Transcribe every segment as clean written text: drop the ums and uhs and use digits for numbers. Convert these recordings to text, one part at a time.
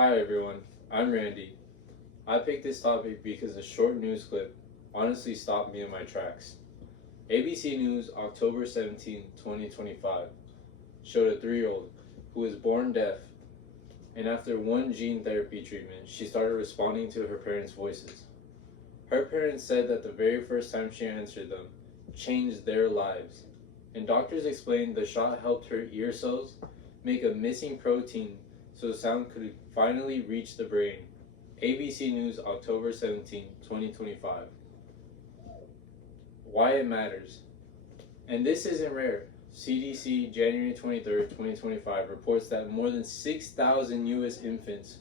Hi everyone, I'm Randy. I picked this topic because a short news clip honestly stopped me in my tracks. ABC News, October 17, 2025, showed a 3-year-old who was born deaf, and after one gene therapy treatment, she started responding to her parents' voices. Her parents said that the very first time she answered them changed their lives, and doctors explained the shot helped her ear cells make a missing protein so sound could finally reach the brain. ABC News, October 17, 2025. Why it matters. And this isn't rare. CDC, January 23, 2025, reports that more than 6,000 U.S. infants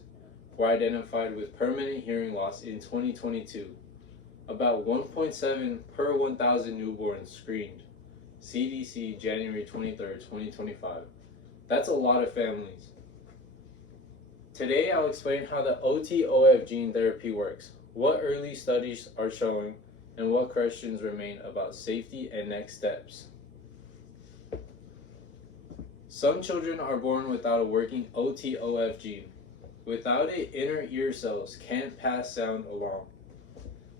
were identified with permanent hearing loss in 2022, about 1.7 per 1,000 newborns screened. CDC, January 23, 2025. That's a lot of families. Today I'll explain how the OTOF gene therapy works, what early studies are showing, and what questions remain about safety and next steps. Some children are born without a working OTOF gene. Without it, inner ear cells can't pass sound along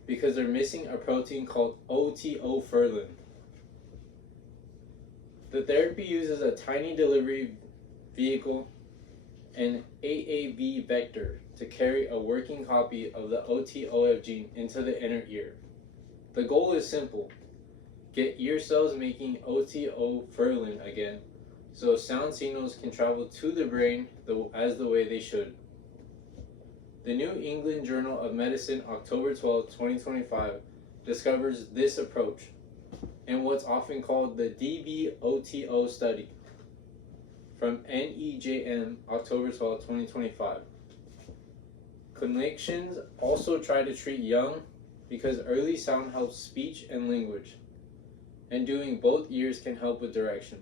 because they're missing a protein called OTO-ferlin. The therapy uses a tiny delivery vehicle, an AAV vector, to carry a working copy of the OTOF gene into the inner ear. The goal is simple: get ear cells making OTO-ferlin again so sound signals can travel to the brain as the way they should. The New England Journal of Medicine, October 12, 2025, discovers this approach in what's often called the DBOTO study. From NEJM, October 12, 2025. Clinicians also try to treat young because early sound helps speech and language, and doing both ears can help with direction,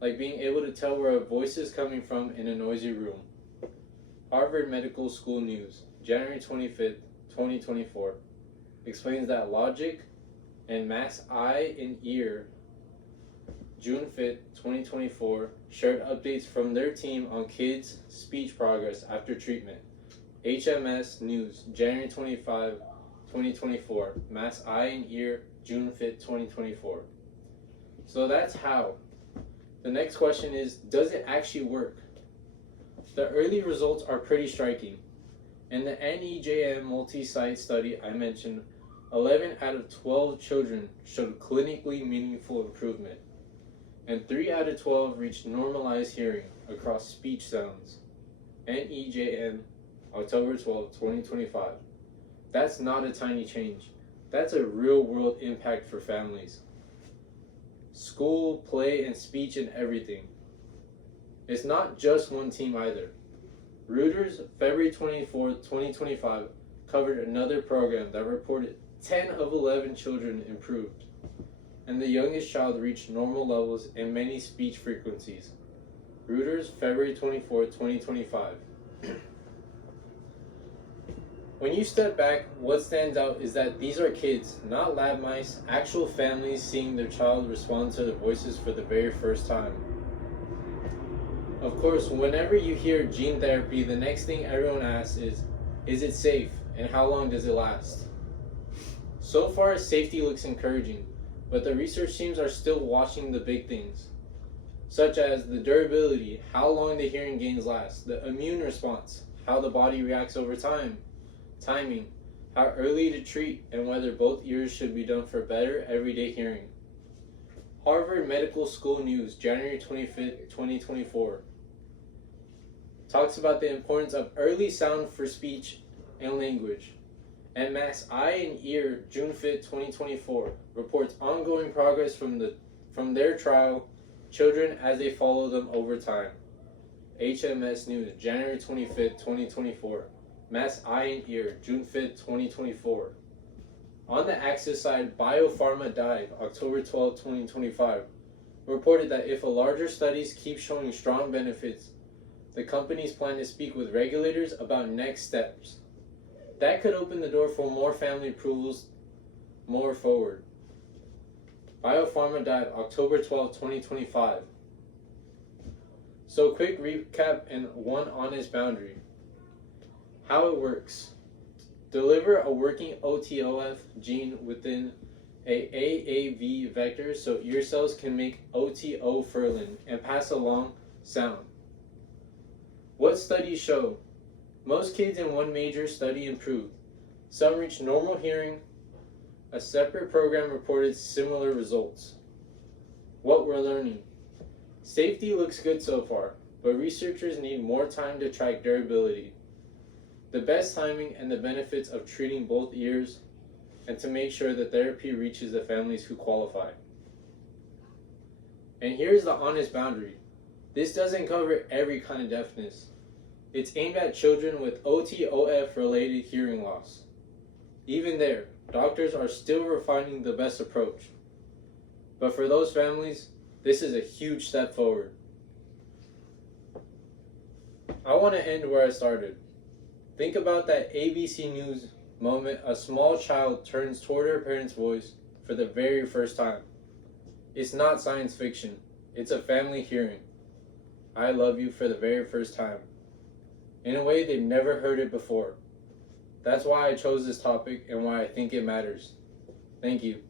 like being able to tell where a voice is coming from in a noisy room. Harvard Medical School News, January 25, 2024, explains that Logic and Mass Eye and Ear, June 5, 2024, shared updates from their team on kids' speech progress after treatment. HMS News, January 25, 2024, Mass Eye and Ear, June 5, 2024. So that's how. The next question is, does it actually work? The early results are pretty striking. In the NEJM multi-site study I mentioned, 11 out of 12 children showed clinically meaningful improvement, and 3 out of 12 reached normalized hearing across speech sounds. NEJM, October 12, 2025. That's not a tiny change. That's a real-world impact for families. School, play, and speech and everything. It's not just one team either. Reuters, February 24, 2025, covered another program that reported 10 of 11 children improved, and the youngest child reached normal levels in many speech frequencies. Reuters, February 24, 2025. When you step back, what stands out is that these are kids, not lab mice, actual families seeing their child respond to their voices for the very first time. Of course, whenever you hear gene therapy, the next thing everyone asks is it safe, and how long does it last? So far, safety looks encouraging, but the research teams are still watching the big things, such as the durability, how long the hearing gains last, the immune response, how the body reacts over time, timing, how early to treat, and whether both ears should be done for better everyday hearing. Harvard Medical School News, January 25, 2024, talks about the importance of early sound for speech and language. And Mass Eye and Ear, June 5, 2024, reports ongoing progress from their trial children as they follow them over time. HMS News, January 25, 2024. Mass Eye and Ear, June 5, 2024. On the Axis side, Biopharma Dive, October 12, 2025, reported that if a larger studies keep showing strong benefits, the companies plan to speak with regulators about next steps. That could open the door for more family approvals more forward. Biopharma Dive, October 12, 2025. So quick recap and one honest boundary. How it works. Deliver a working OTOF gene within a AAV vector so ear cells can make OTO furlin and pass along sound. What studies show? Most kids in one major study improved. Some reached normal hearing. A separate program reported similar results. What we're learning. Safety looks good so far, but researchers need more time to track durability, the best timing, and the benefits of treating both ears, and to make sure the therapy reaches the families who qualify. And here's the honest boundary. This doesn't cover every kind of deafness. It's aimed at children with OTOF related hearing loss. Even there, doctors are still refining the best approach. But for those families, this is a huge step forward. I want to end where I started. Think about that ABC News moment a small child turns toward her parent's voice for the very first time. It's not science fiction. It's a family hearing. I love you for the very first time. In a way they've never heard it before. That's why I chose this topic and why I think it matters. Thank you.